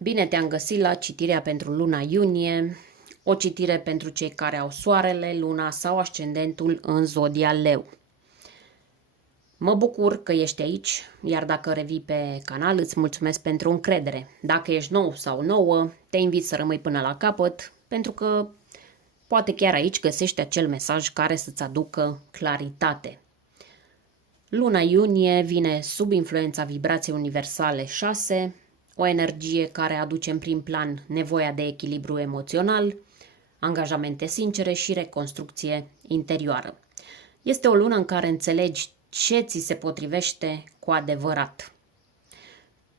Bine te-am găsit la citirea pentru luna iunie, o citire pentru cei care au soarele, luna sau ascendentul în zodia Leu. Mă bucur că ești aici, iar dacă revii pe canal, îți mulțumesc pentru încredere. Dacă ești nou sau nouă, te invit să rămâi până la capăt, pentru că poate chiar aici găsești acel mesaj care să-ți aducă claritate. Luna iunie vine sub influența vibrației universale 6, o energie care aduce în prim plan nevoia de echilibru emoțional, angajamente sincere și reconstrucție interioară. Este o lună în care înțelegi ce ți se potrivește cu adevărat.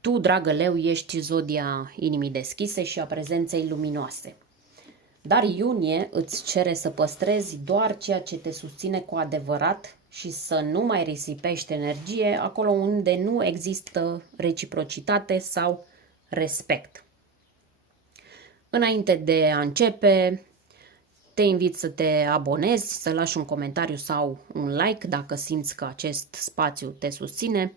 Tu, dragă leu, ești zodia inimii deschise și a prezenței luminoase. Dar iunie îți cere să păstrezi doar ceea ce te susține cu adevărat și să nu mai risipești energie acolo unde nu există reciprocitate sau respect. Înainte de a începe, te invit să te abonezi, să lași un comentariu sau un like dacă simți că acest spațiu te susține,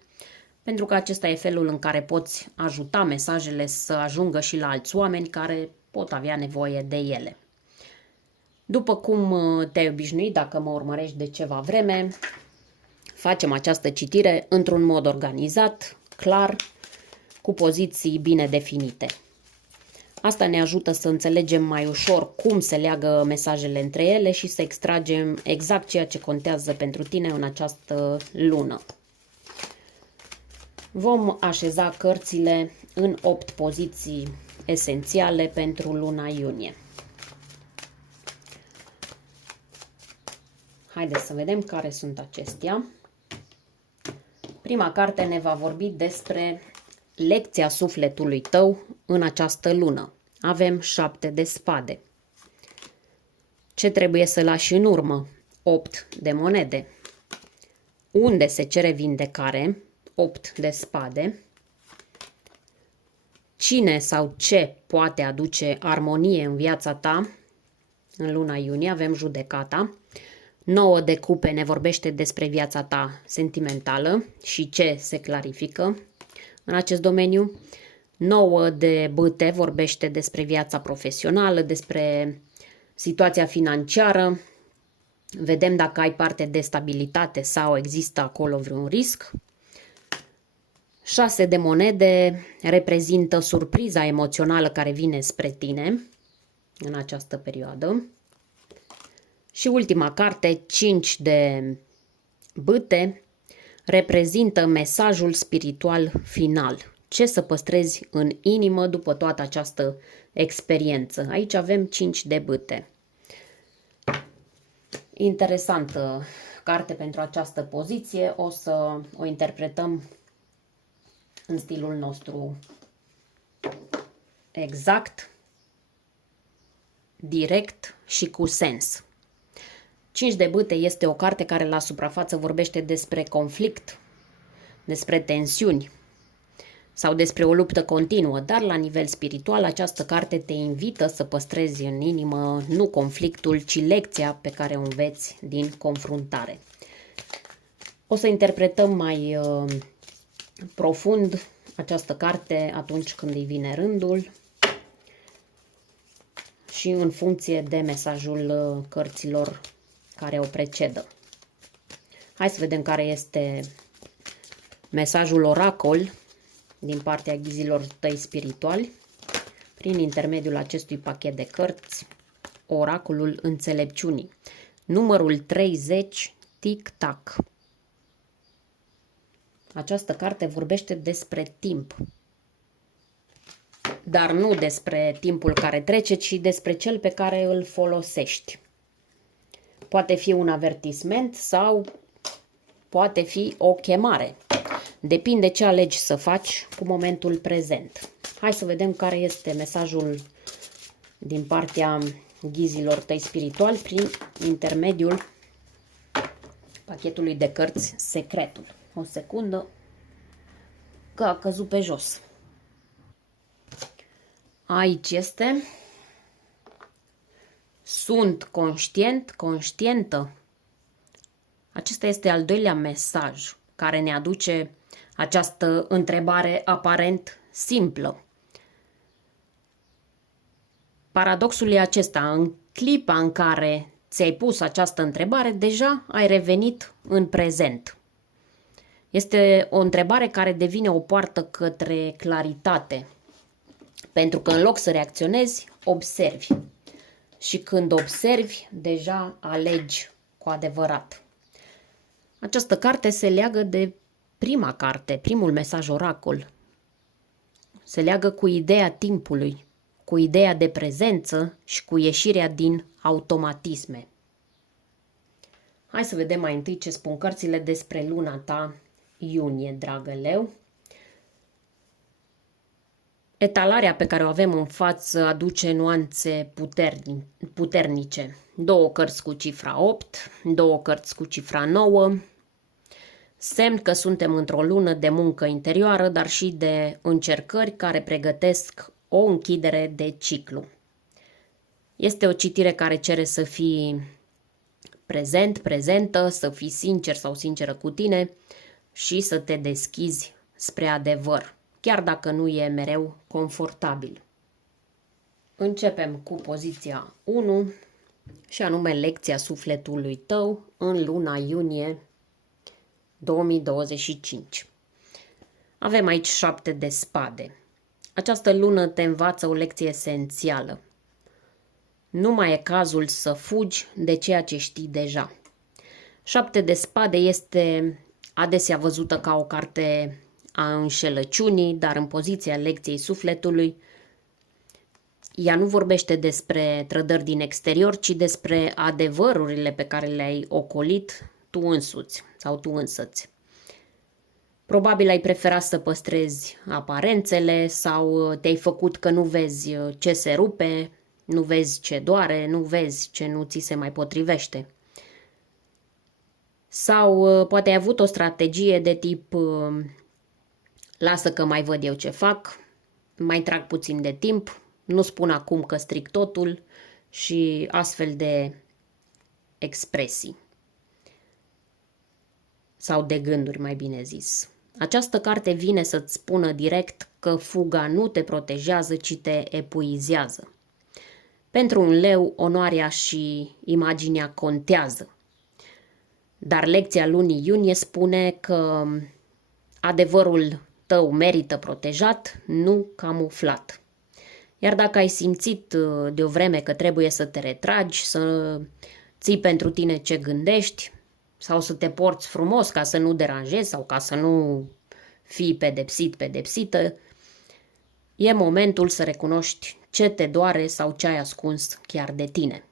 pentru că acesta e felul în care poți ajuta mesajele să ajungă și la alți oameni care pot avea nevoie de ele. După cum te-ai obișnuit, dacă mă urmărești de ceva vreme, facem această citire într-un mod organizat, clar, cu poziții bine definite. Asta ne ajută să înțelegem mai ușor cum se leagă mesajele între ele și să extragem exact ceea ce contează pentru tine în această lună. Vom așeza cărțile în 8 poziții esențiale pentru luna iunie. Haideți să vedem care sunt acestea. Prima carte ne va vorbi despre lecția sufletului tău în această lună. Avem 7 de spade. Ce trebuie să lași în urmă? 8 de monede. Unde se cere vindecare? 8 de spade. Cine sau ce poate aduce armonie în viața ta? În luna iunie avem judecata. 9 de cupe ne vorbește despre viața ta sentimentală și ce se clarifică în acest domeniu. 9 de bâte vorbește despre viața profesională, despre situația financiară. Vedem dacă ai parte de stabilitate sau există acolo vreun risc. 6 de monede reprezintă surpriza emoțională care vine spre tine în această perioadă. Și ultima carte, 5 de bâte, reprezintă mesajul spiritual final. Ce să păstrezi în inimă după toată această experiență. Aici avem 5 de bâte. Interesantă carte pentru această poziție. O să o interpretăm în stilul nostru exact, direct și cu sens. 5 de bâte este o carte care la suprafață vorbește despre conflict, despre tensiuni sau despre o luptă continuă, dar la nivel spiritual această carte te invită să păstrezi în inimă nu conflictul, ci lecția pe care o înveți din confruntare. O să interpretăm mai profund această carte atunci când îi vine rândul și în funcție de mesajul cărților care o precedă. Hai să vedem care este mesajul oracol din partea ghizilor tăi spirituali. Prin intermediul acestui pachet de cărți, oracolul înțelepciunii. Numărul 30, tic-tac. Această carte vorbește despre timp. Dar nu despre timpul care trece, ci despre cel pe care îl folosești. Poate fi un avertisment sau poate fi o chemare. Depinde ce alegi să faci cu momentul prezent. Hai să vedem care este mesajul din partea ghizilor tăi spirituali prin intermediul pachetului de cărți Secretul. O secundă că a căzut pe jos. Aici este. Sunt conștient, conștientă. Acesta este al doilea mesaj care ne aduce această întrebare aparent simplă. Paradoxul e acesta: în clipa în care ți-ai pus această întrebare, deja ai revenit în prezent. Este o întrebare care devine o poartă către claritate, pentru că în loc să reacționezi, observi. Și când observi, deja alegi cu adevărat. Această carte se leagă de prima carte, primul mesaj oracol. Se leagă cu ideea timpului, cu ideea de prezență și cu ieșirea din automatisme. Hai să vedem mai întâi ce spun cărțile despre luna ta iunie, dragă leu. Etalarea pe care o avem în față aduce nuanțe puternice. 2 cărți cu cifra 8, 2 cărți cu cifra 9, semn că suntem într-o lună de muncă interioară, dar și de încercări care pregătesc o închidere de ciclu. Este o citire care cere să fii prezent, prezentă, să fii sincer sau sinceră cu tine și să te deschizi spre adevăr, chiar dacă nu e mereu confortabil. Începem cu poziția 1, și anume lecția sufletului tău în luna iunie 2025. Avem aici 7 de spade. Această lună te învață o lecție esențială. Nu mai e cazul să fugi de ceea ce știi deja. 7 de spade este adesea văzută ca o carte a înșelăciunii, dar în poziția lecției sufletului, ea nu vorbește despre trădări din exterior, ci despre adevărurile pe care le-ai ocolit tu însuți sau tu însăți. Probabil ai preferat să păstrezi aparențele sau te-ai făcut că nu vezi ce se rupe, nu vezi ce doare, nu vezi ce nu ți se mai potrivește. Sau poate ai avut o strategie de tip lasă că mai văd eu ce fac, mai trag puțin de timp, nu spun acum că stric totul și astfel de expresii. Sau de gânduri, mai bine zis. Această carte vine să-ți spună direct că fuga nu te protejează, ci te epuizează. Pentru un leu, onoarea și imaginea contează. Dar lecția lunii iunie spune că adevărul tău merită protejat, nu camuflat. Iar dacă ai simțit de o vreme că trebuie să te retragi, să ții pentru tine ce gândești, sau să te porți frumos ca să nu deranjezi sau ca să nu fii pedepsit, pedepsită, e momentul să recunoști ce te doare sau ce ai ascuns chiar de tine.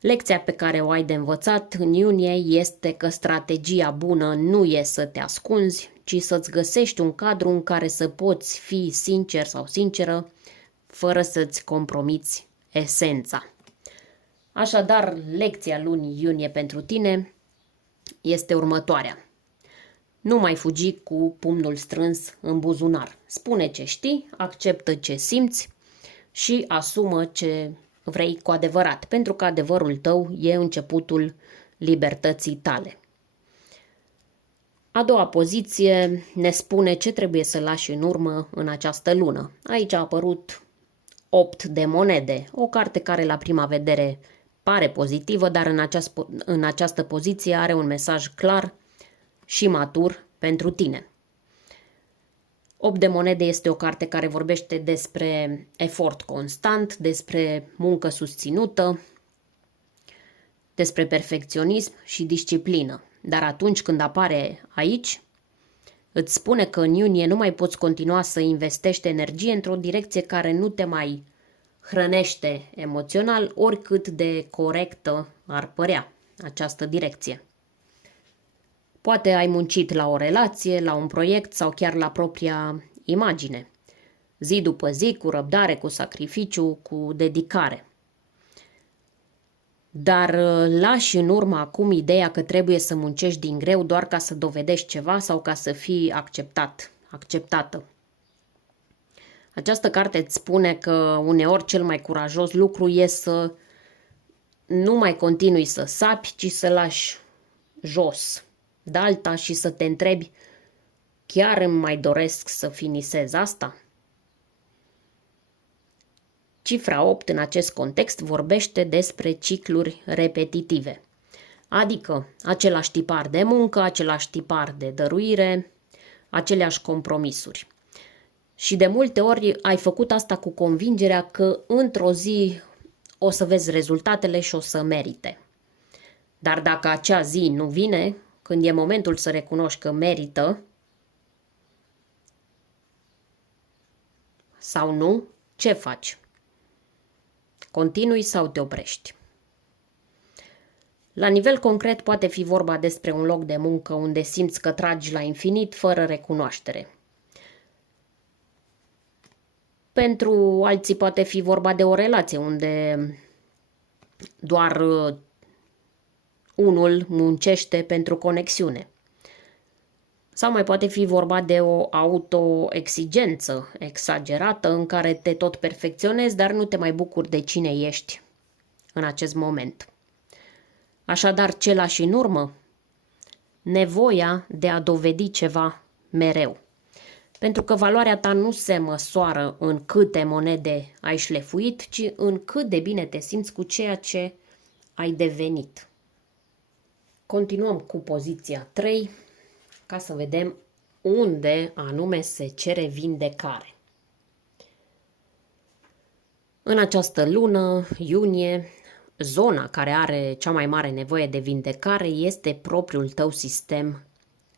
Lecția pe care o ai de învățat în iunie este că strategia bună nu e să te ascunzi, ci să-ți găsești un cadru în care să poți fi sincer sau sinceră, fără să-ți compromiți esența. Așadar, lecția lunii iunie pentru tine este următoarea. Nu mai fugi cu pumnul strâns în buzunar. Spune ce știi, acceptă ce simți și asumă ce vrei cu adevărat, pentru că adevărul tău e începutul libertății tale. A doua poziție ne spune ce trebuie să lași în urmă în această lună. Aici a apărut 8 de monede, o carte care la prima vedere pare pozitivă, dar în această poziție are un mesaj clar și matur pentru tine. 8 de monede este o carte care vorbește despre efort constant, despre muncă susținută, despre perfecționism și disciplină. Dar atunci când apare aici, îți spune că în iunie nu mai poți continua să investești energie într-o direcție care nu te mai hrănește emoțional, oricât de corectă ar părea această direcție. Poate ai muncit la o relație, la un proiect sau chiar la propria imagine. Zi după zi, cu răbdare, cu sacrificiu, cu dedicare. Dar lași în urmă acum ideea că trebuie să muncești din greu doar ca să dovedești ceva sau ca să fii acceptată. Această carte îți spune că uneori cel mai curajos lucru e să nu mai continui să sapi, ci să lași jos dalta și să te întrebi, chiar îmi mai doresc să finisez asta? Cifra 8 în acest context vorbește despre cicluri repetitive, adică același tipar de muncă, același tipar de dăruire, aceleași compromisuri. Și de multe ori ai făcut asta cu convingerea că într-o zi o să vezi rezultatele și o să merite. Dar dacă acea zi nu vine, când e momentul să recunoști că merită sau nu, ce faci? Continui sau te oprești? La nivel concret poate fi vorba despre un loc de muncă unde simți că tragi la infinit fără recunoaștere. Pentru alții poate fi vorba de o relație unde doar unul muncește pentru conexiune. Sau mai poate fi vorba de o autoexigență exagerată în care te tot perfecționezi, dar nu te mai bucuri de cine ești în acest moment. Așadar, ce lași în urmă? Nevoia de a dovedi ceva mereu. Pentru că valoarea ta nu se măsoară în câte monede ai șlefuit, ci în cât de bine te simți cu ceea ce ai devenit. Continuăm cu poziția 3 ca să vedem unde anume se cere vindecare. În această lună, iunie, zona care are cea mai mare nevoie de vindecare este propriul tău sistem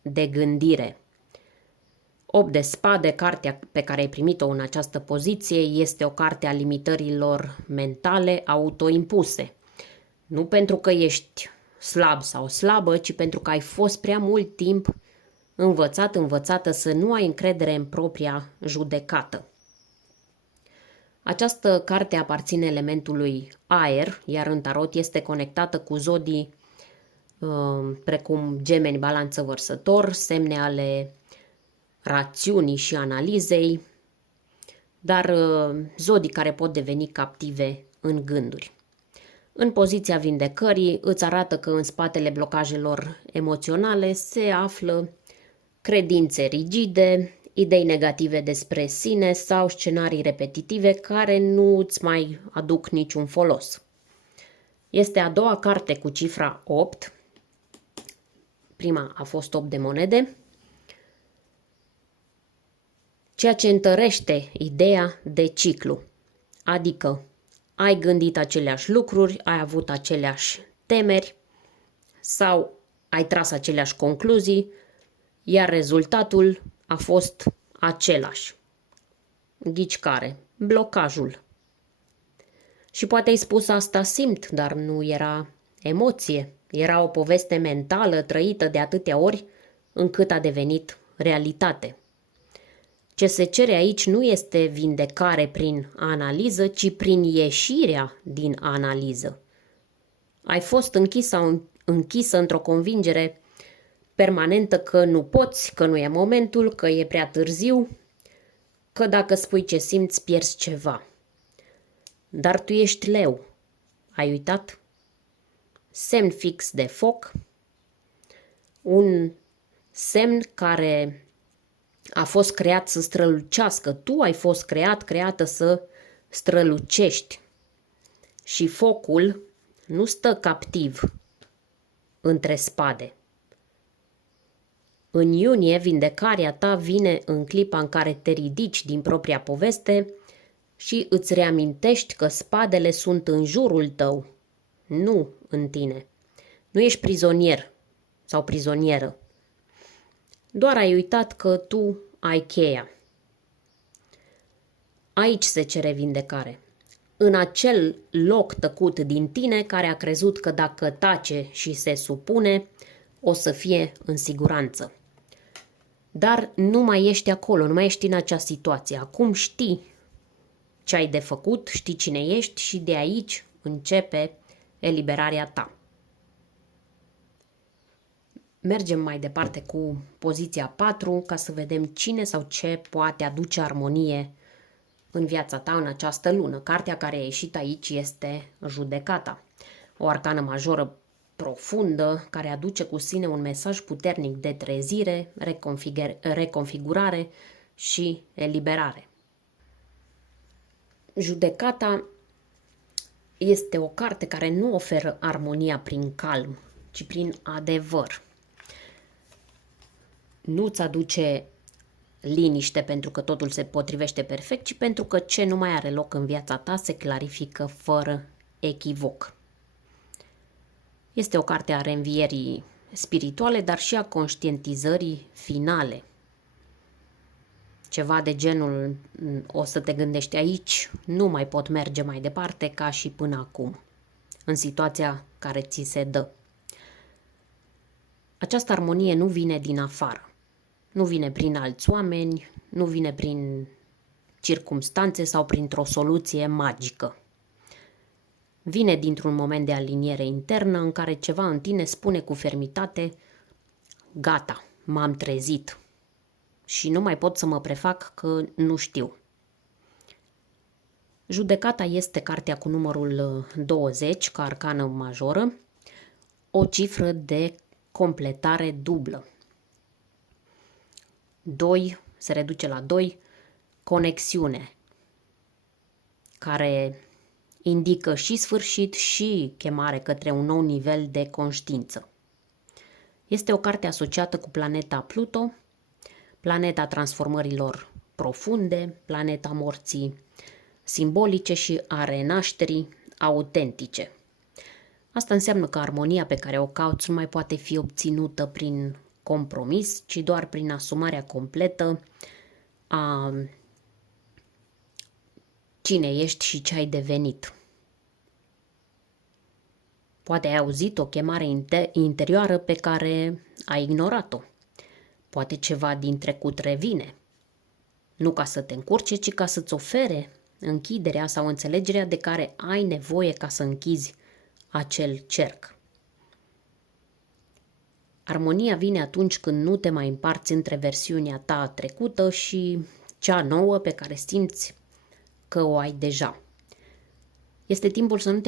de gândire. 8 de spade, cartea pe care ai primit-o în această poziție, este o carte a limitărilor mentale autoimpuse. Nu pentru că ești slab sau slabă, ci pentru că ai fost prea mult timp învățată să nu ai încredere în propria judecată. Această carte aparține elementului aer, iar în tarot este conectată cu zodii precum Gemeni, Balanță, Vărsător, semne ale rațiunii și analizei, dar zodii care pot deveni captive în gânduri. În poziția vindecării îți arată că în spatele blocajelor emoționale se află credințe rigide, idei negative despre sine sau scenarii repetitive care nu îți mai aduc niciun folos. Este a doua carte cu cifra 8. Prima a fost 8 de monede, ceea ce întărește ideea de ciclu, adică ai gândit aceleași lucruri, ai avut aceleași temeri sau ai tras aceleași concluzii, iar rezultatul a fost același. Ghici care? Blocajul. Și poate ai spus asta simt, dar nu era emoție. Era o poveste mentală trăită de atâtea ori încât a devenit realitate. Ce se cere aici nu este vindecare prin analiză, ci prin ieșirea din analiză. Ai fost închisă într-o convingere permanentă că nu poți, că nu e momentul, că e prea târziu, că dacă spui ce simți, pierzi ceva. Dar tu ești leu. Ai uitat? Semn fix de foc, un semn care a fost creat să strălucească. Tu ai fost creată să strălucești. Și focul nu stă captiv între spade. În iunie, vindecarea ta vine în clipa în care te ridici din propria poveste și îți reamintești că spadele sunt în jurul tău, nu în tine. Nu ești prizonier sau prizonieră. Doar ai uitat că tu ai cheia. Aici se cere vindecare. În acel loc tăcut din tine care a crezut că dacă tace și se supune, o să fie în siguranță. Dar nu mai ești acolo, nu mai ești în acea situație. Acum știi ce ai de făcut, știi cine ești și de aici începe eliberarea ta. Mergem mai departe cu poziția 4 ca să vedem cine sau ce poate aduce armonie în viața ta în această lună. Cartea care a ieșit aici este Judecata, o arcană majoră profundă care aduce cu sine un mesaj puternic de trezire, reconfigurare și eliberare. Judecata este o carte care nu oferă armonia prin calm, ci prin adevăr. Nu-ți aduce liniște pentru că totul se potrivește perfect, ci pentru că ce nu mai are loc în viața ta se clarifică fără echivoc. Este o carte a reînvierii spirituale, dar și a conștientizării finale. Ceva de genul, o să te gândești aici, nu mai pot merge mai departe ca și până acum, în situația care ți se dă. Această armonie nu vine din afară, nu vine prin alți oameni, nu vine prin circumstanțe sau printr-o soluție magică. Vine dintr-un moment de aliniere internă în care ceva în tine spune cu fermitate: gata, m-am trezit și nu mai pot să mă prefac că nu știu. Judecata este cartea cu numărul 20, ca arcană majoră, o cifră de completare dublă. 2 se reduce la 2, conexiune, care indică și sfârșit și chemare către un nou nivel de conștiință. Este o carte asociată cu planeta Pluto, planeta transformărilor profunde, planeta morții simbolice și a renașterii autentice. Asta înseamnă că armonia pe care o cauți nu mai poate fi obținută prin compromis, ci doar prin asumarea completă a cine ești și ce ai devenit. Poate ai auzit o chemare interioară pe care ai ignorat-o. Poate ceva din trecut revine. Nu ca să te încurce, ci ca să-ți ofere închiderea sau înțelegerea de care ai nevoie ca să închizi acel cerc. Armonia vine atunci când nu te mai împarți între versiunea ta trecută și cea nouă pe care simți că o ai deja. Este timpul să nu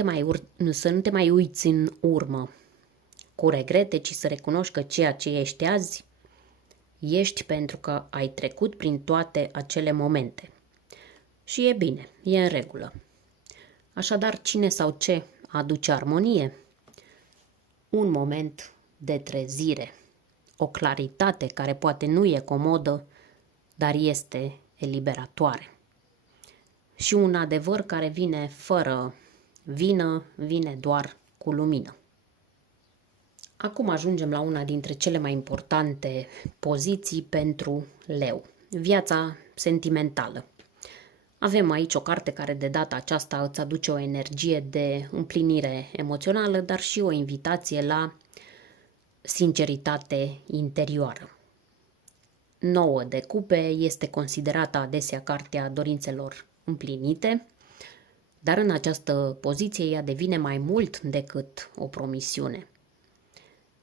te mai uiți în urmă cu regrete, ci să recunoști că ceea ce ești azi, ești pentru că ai trecut prin toate acele momente. Și e bine, e în regulă. Așadar, cine sau ce aduce armonie? Un moment de trezire, o claritate care poate nu e comodă, dar este eliberatoare. Și un adevăr care vine fără vină, vine doar cu lumină. Acum ajungem la una dintre cele mai importante poziții pentru leu, viața sentimentală. Avem aici o carte care de data aceasta îți aduce o energie de împlinire emoțională, dar și o invitație la sinceritate interioară. 9 de cupe este considerată adesea cartea dorințelor împlinite, dar în această poziție ea devine mai mult decât o promisiune.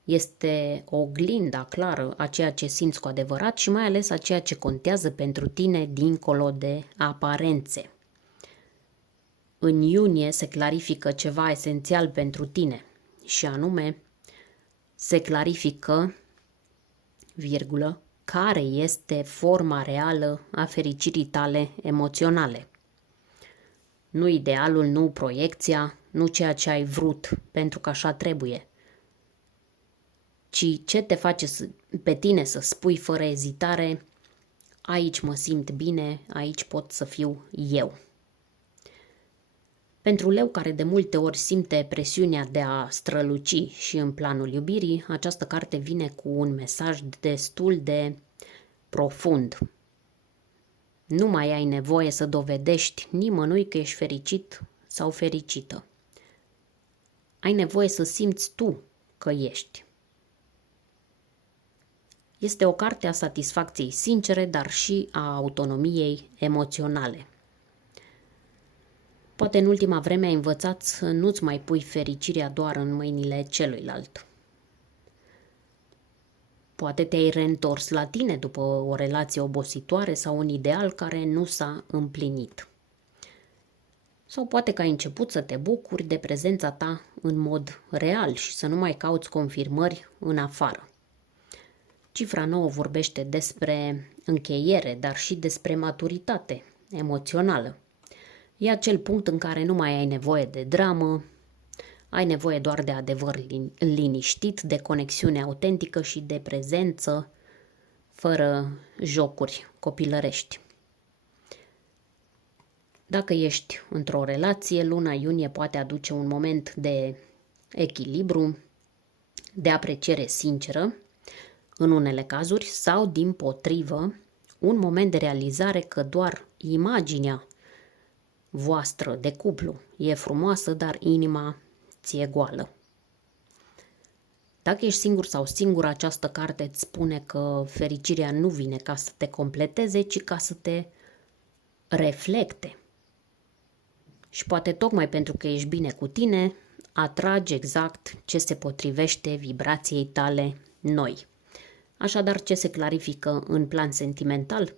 Este o oglindă clară a ceea ce simți cu adevărat și mai ales a ceea ce contează pentru tine dincolo de aparențe. În iunie se clarifică ceva esențial pentru tine și anume se clarifică, care este forma reală a fericirii tale emoționale. Nu idealul, nu proiecția, nu ceea ce ai vrut, pentru că așa trebuie, ci ce te face pe tine să spui fără ezitare: aici mă simt bine, aici pot să fiu eu. Pentru leu care de multe ori simte presiunea de a străluci și în planul iubirii, această carte vine cu un mesaj destul de profund. Nu mai ai nevoie să dovedești nimănui că ești fericit sau fericită. Ai nevoie să simți tu că ești. Este o carte a satisfacției sincere, dar și a autonomiei emoționale. Poate în ultima vreme ai învățat să nu-ți mai pui fericirea doar în mâinile celuilalt. Poate te-ai reîntors la tine după o relație obositoare sau un ideal care nu s-a împlinit. Sau poate că ai început să te bucuri de prezența ta în mod real și să nu mai cauți confirmări în afară. Cifra 9 vorbește despre încheiere, dar și despre maturitate emoțională. E acel punct în care nu mai ai nevoie de dramă, ai nevoie doar de adevăr liniștit, de conexiune autentică și de prezență, fără jocuri copilărești. Dacă ești într-o relație, luna iunie poate aduce un moment de echilibru, de apreciere sinceră, în unele cazuri, sau, dimpotrivă, un moment de realizare că doar imaginea voastră de cuplu e frumoasă, dar inima ți-e goală. Dacă ești singur sau singură, această carte îți spune că fericirea nu vine ca să te completeze, ci ca să te reflecte. Și poate tocmai pentru că ești bine cu tine, atragi exact ce se potrivește vibrației tale noi. Așadar, ce se clarifică în plan sentimental?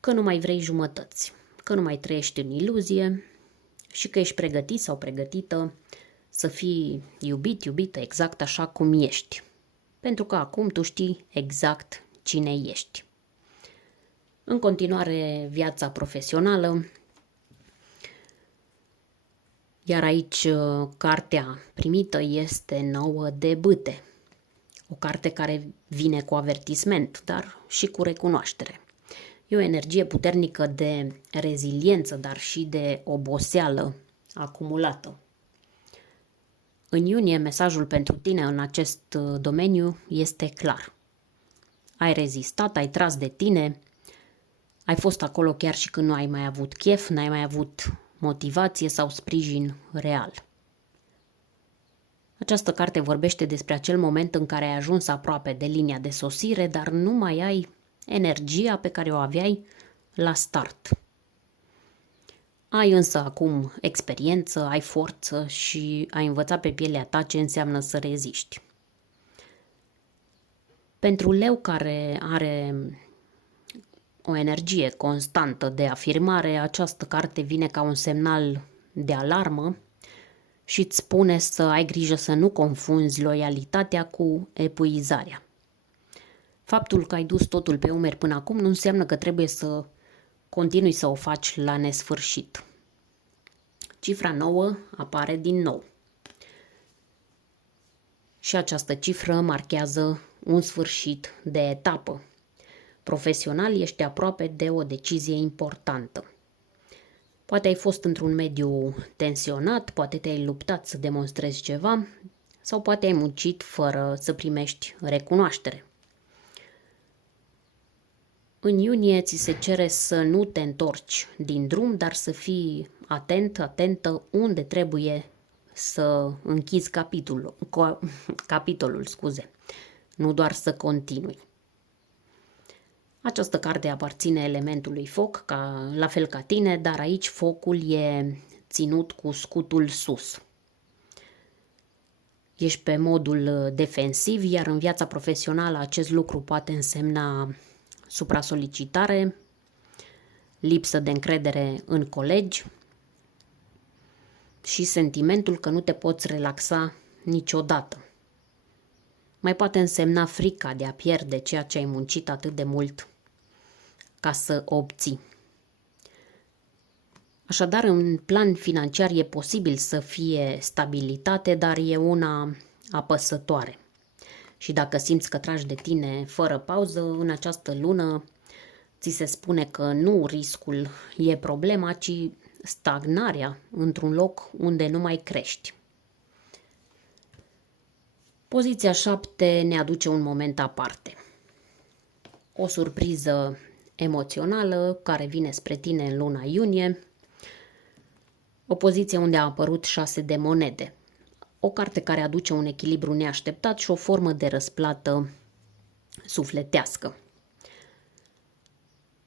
Că nu mai vrei jumătăți, că nu mai trăiești în iluzie și că ești pregătit sau pregătită să fii iubit, iubită exact așa cum ești. Pentru că acum tu știi exact cine ești. În continuare, viața profesională. Iar aici, cartea primită este 9 de bâte. O carte care vine cu avertisment, dar și cu recunoaștere. E o energie puternică de reziliență, dar și de oboseală acumulată. În iunie, mesajul pentru tine în acest domeniu este clar. Ai rezistat, ai tras de tine, ai fost acolo chiar și când nu ai mai avut chef, n-ai mai avut motivație sau sprijin real. Această carte vorbește despre acel moment în care ai ajuns aproape de linia de sosire, dar nu mai ai energia pe care o aveai la start. Ai însă acum experiență, ai forță și ai învățat pe pielea ta ce înseamnă să reziști. Pentru leu care are o energie constantă de afirmare, această carte vine ca un semnal de alarmă și îți spune să ai grijă să nu confunzi loialitatea cu epuizarea. Faptul că ai dus totul pe umeri până acum nu înseamnă că trebuie să continui să o faci la nesfârșit. Cifra 9 apare din nou. Și această cifră marchează un sfârșit de etapă. Profesional ești aproape de o decizie importantă. Poate ai fost într-un mediu tensionat, poate te-ai luptat să demonstrezi ceva sau poate ai muncit fără să primești recunoaștere. În iunie ți se cere să nu te întorci din drum, dar să fii atentă unde trebuie să închizi capitolul, nu doar să continui. Această carte aparține elementului foc, la fel ca tine, dar aici focul e ținut cu scutul sus. Ești pe modul defensiv, iar în viața profesională acest lucru poate însemna supra-solicitare, lipsă de încredere în colegi și sentimentul că nu te poți relaxa niciodată. Mai poate însemna frica de a pierde ceea ce ai muncit atât de mult ca să obții. Așadar, în plan financiar e posibil să fie stabilitate, dar e una apăsătoare. Și dacă simți că tragi de tine fără pauză, în această lună ți se spune că nu riscul e problema, ci stagnarea într-un loc unde nu mai crești. Poziția 7 ne aduce un moment aparte. O surpriză emoțională care vine spre tine în luna iunie. O poziție unde a apărut 6 de monede. O carte care aduce un echilibru neașteptat și o formă de răsplată sufletească.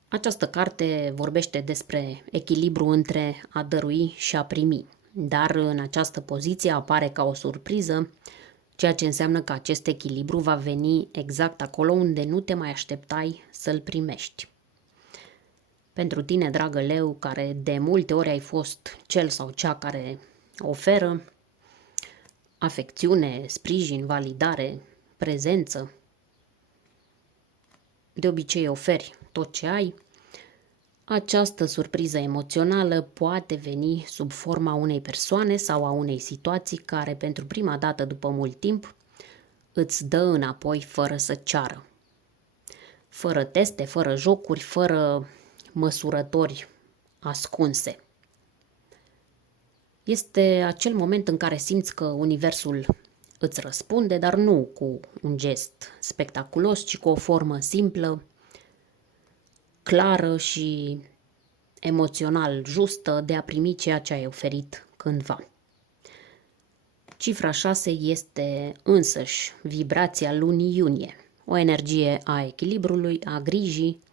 Această carte vorbește despre echilibru între a dărui și a primi, dar în această poziție apare ca o surpriză, ceea ce înseamnă că acest echilibru va veni exact acolo unde nu te mai așteptai să-l primești. Pentru tine, dragă leu, care de multe ori ai fost cel sau cea care oferă afecțiune, sprijin, validare, prezență, de obicei oferi tot ce ai, Această surpriză emoțională poate veni sub forma unei persoane sau a unei situații care pentru prima dată după mult timp îți dă înapoi fără să ceară. Fără teste, fără jocuri, fără măsurători ascunse. Este acel moment în care simți că universul îți răspunde, dar nu cu un gest spectaculos, ci cu o formă simplă, clară și emoțional justă de a primi ceea ce ai oferit cândva. Cifra 6 este însăși vibrația lunii iunie, o energie a echilibrului, a grijii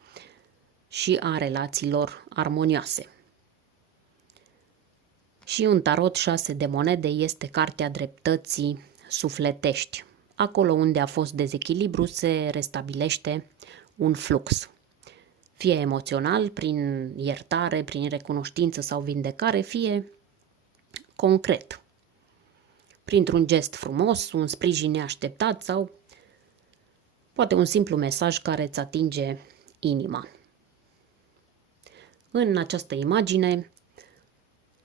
și a relațiilor armonioase. Și în tarot 6 de monede este cartea dreptății sufletești. Acolo unde a fost dezechilibru se restabilește un flux. Fie emoțional, prin iertare, prin recunoștință sau vindecare, fie concret, printr-un gest frumos, un sprijin neașteptat sau poate un simplu mesaj care îți atinge inima. În această imagine,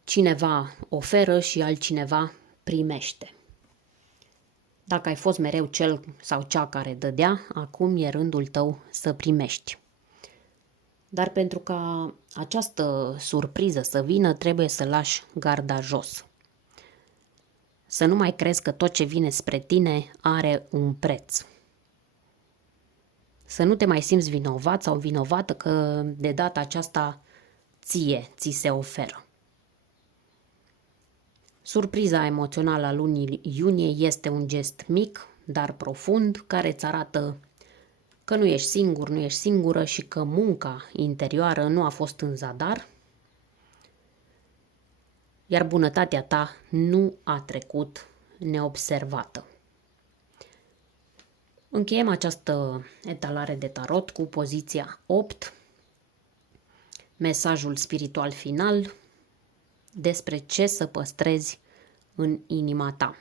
cineva oferă și altcineva primește. Dacă ai fost mereu cel sau cea care dădea, acum e rândul tău să primești. Dar pentru ca această surpriză să vină, trebuie să lași garda jos. Să nu mai crezi că tot ce vine spre tine are un preț. Să nu te mai simți vinovat sau vinovată că de data aceasta ți se oferă. Surpriza emoțională a lunii iunie este un gest mic, dar profund, care îți arată că nu ești singur, nu ești singură și că munca interioară nu a fost în zadar, iar bunătatea ta nu a trecut neobservată. Încheiem această etalare de tarot cu poziția 8, mesajul spiritual final despre ce să păstrezi în inima ta.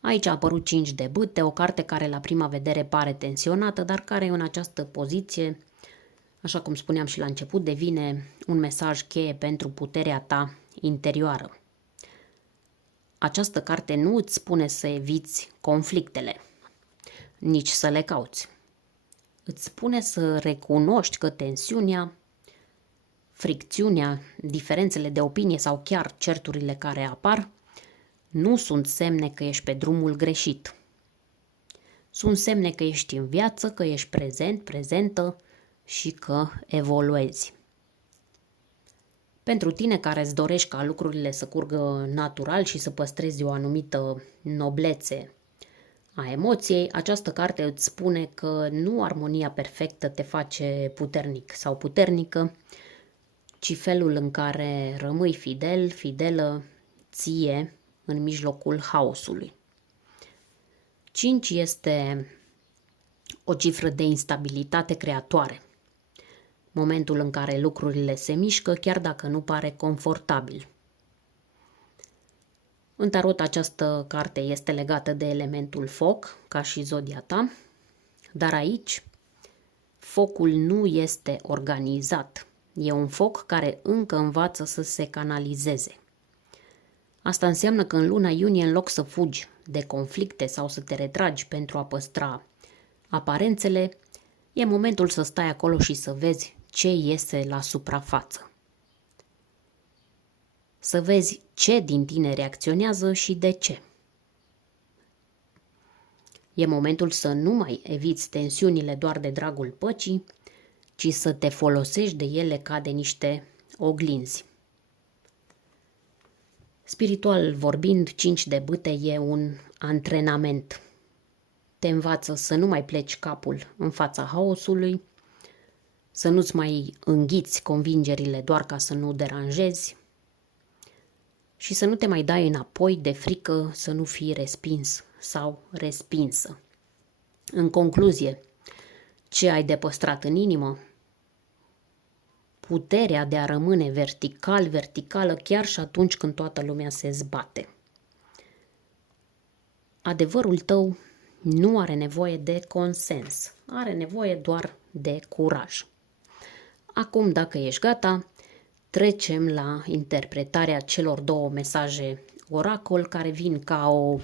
Aici a apărut 5 de bâte, o carte care la prima vedere pare tensionată, dar care în această poziție, așa cum spuneam și la început, devine un mesaj cheie pentru puterea ta interioară. Această carte nu îți spune să eviți conflictele, nici să le cauți. Îți spune să recunoști că tensiunea, fricțiunea, diferențele de opinie sau chiar certurile care apar nu sunt semne că ești pe drumul greșit. Sunt semne că ești în viață, că ești prezent, prezentă și că evoluezi. Pentru tine care îți dorești ca lucrurile să curgă natural și să păstrezi o anumită noblețe a emoției, această carte îți spune că nu armonia perfectă te face puternic sau puternică, ci felul în care rămâi fidelă ție în mijlocul haosului. 5 este o cifră de instabilitate creatoare. Momentul în care lucrurile se mișcă, chiar dacă nu pare confortabil. În tarot această carte este legată de elementul foc, ca și zodia ta, dar aici focul nu este organizat. E un foc care încă învață să se canalizeze. Asta înseamnă că în luna iunie, în loc să fugi de conflicte sau să te retragi pentru a păstra aparențele, e momentul să stai acolo și să vezi ce iese la suprafață. Să vezi ce din tine reacționează și de ce. E momentul să nu mai eviți tensiunile doar de dragul păcii, ci să te folosești de ele ca de niște oglinzi. Spiritual vorbind, 5 de bâte e un antrenament. Te învață să nu mai pleci capul în fața haosului, să nu-ți mai înghiți convingerile doar ca să nu deranjezi și să nu te mai dai înapoi de frică să nu fii respins sau respinsă. În concluzie, ce ai de păstrat în inimă? Puterea de a rămâne verticală chiar și atunci când toată lumea se zbate. Adevărul tău nu are nevoie de consens, are nevoie doar de curaj. Acum, dacă ești gata, trecem la interpretarea celor două mesaje oracol care vin ca o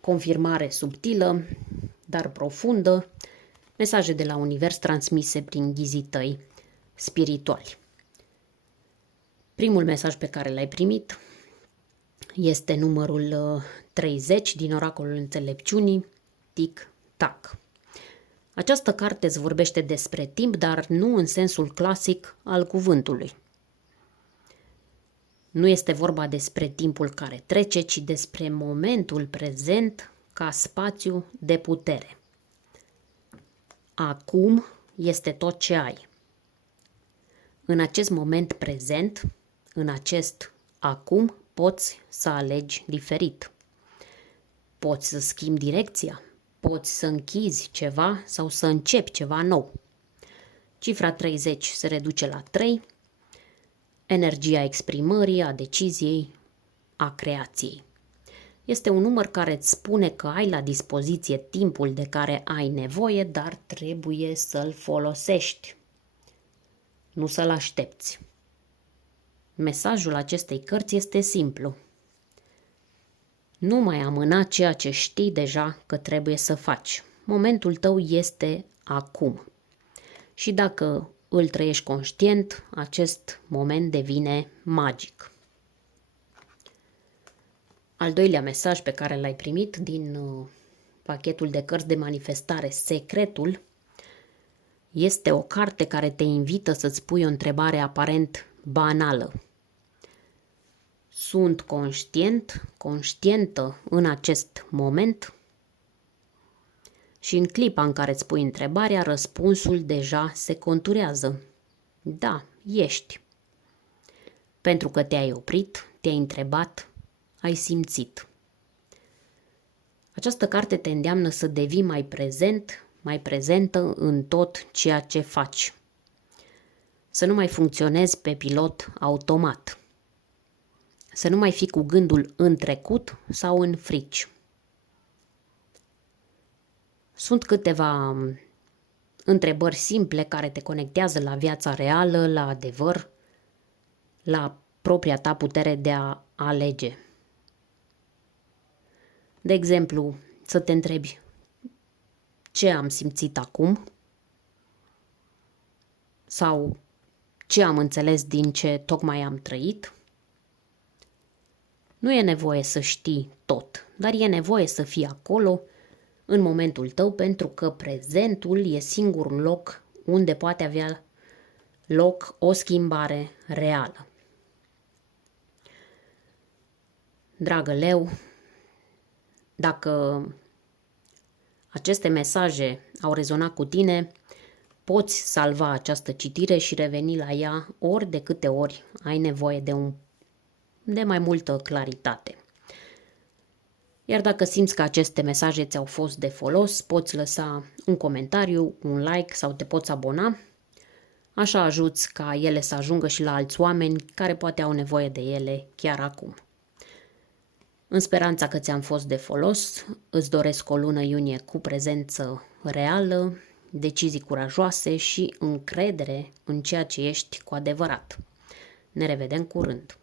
confirmare subtilă, dar profundă, mesaje de la univers transmise prin ghizii tăi spirituali. Primul mesaj pe care l-ai primit este numărul 30 din oracolul înțelepciunii, Tic-Tac. Această carte îți vorbește despre timp, dar nu în sensul clasic al cuvântului. Nu este vorba despre timpul care trece, ci despre momentul prezent ca spațiu de putere. Acum este tot ce ai. În acest moment prezent, în acest acum, poți să alegi diferit. Poți să schimbi direcția, poți să închizi ceva sau să începi ceva nou. Cifra 30 se reduce la 3, energia exprimării, a deciziei, a creației. Este un număr care îți spune că ai la dispoziție timpul de care ai nevoie, dar trebuie să-l folosești, nu să-l aștepți. Mesajul acestei cărți este simplu. Nu mai amâna ceea ce știi deja că trebuie să faci. Momentul tău este acum. Și dacă îl trăiești conștient, acest moment devine magic. Al doilea mesaj pe care l-ai primit din pachetul de cărți de manifestare, Secretul, este o carte care te invită să-ți pui o întrebare aparent banală. Sunt conștientă în acest moment? Și în clipa în care îți pui întrebarea, răspunsul deja se conturează. Da, ești. Pentru că te-ai oprit, te-ai întrebat, ai simțit. Această carte te îndeamnă să devii mai prezentă în tot ceea ce faci. Să nu mai funcționezi pe pilot automat. Să nu mai fii cu gândul în trecut sau în frici. Sunt câteva întrebări simple care te conectează la viața reală, la adevăr, la propria ta putere de a alege. De exemplu, să te întrebi ce am simțit acum sau ce am înțeles din ce tocmai am trăit. Nu e nevoie să știi tot, dar e nevoie să fii acolo în momentul tău, pentru că prezentul e singurul loc unde poate avea loc o schimbare reală. Dragă leu, dacă aceste mesaje au rezonat cu tine, poți salva această citire și reveni la ea ori de câte ori ai nevoie de mai multă claritate. Iar dacă simți că aceste mesaje ți-au fost de folos, poți lăsa un comentariu, un like sau te poți abona. Așa ajuți ca ele să ajungă și la alți oameni care poate au nevoie de ele chiar acum. În speranța că ți-am fost de folos, îți doresc o lună iunie cu prezență reală, decizii curajoase și încredere în ceea ce ești cu adevărat. Ne revedem curând!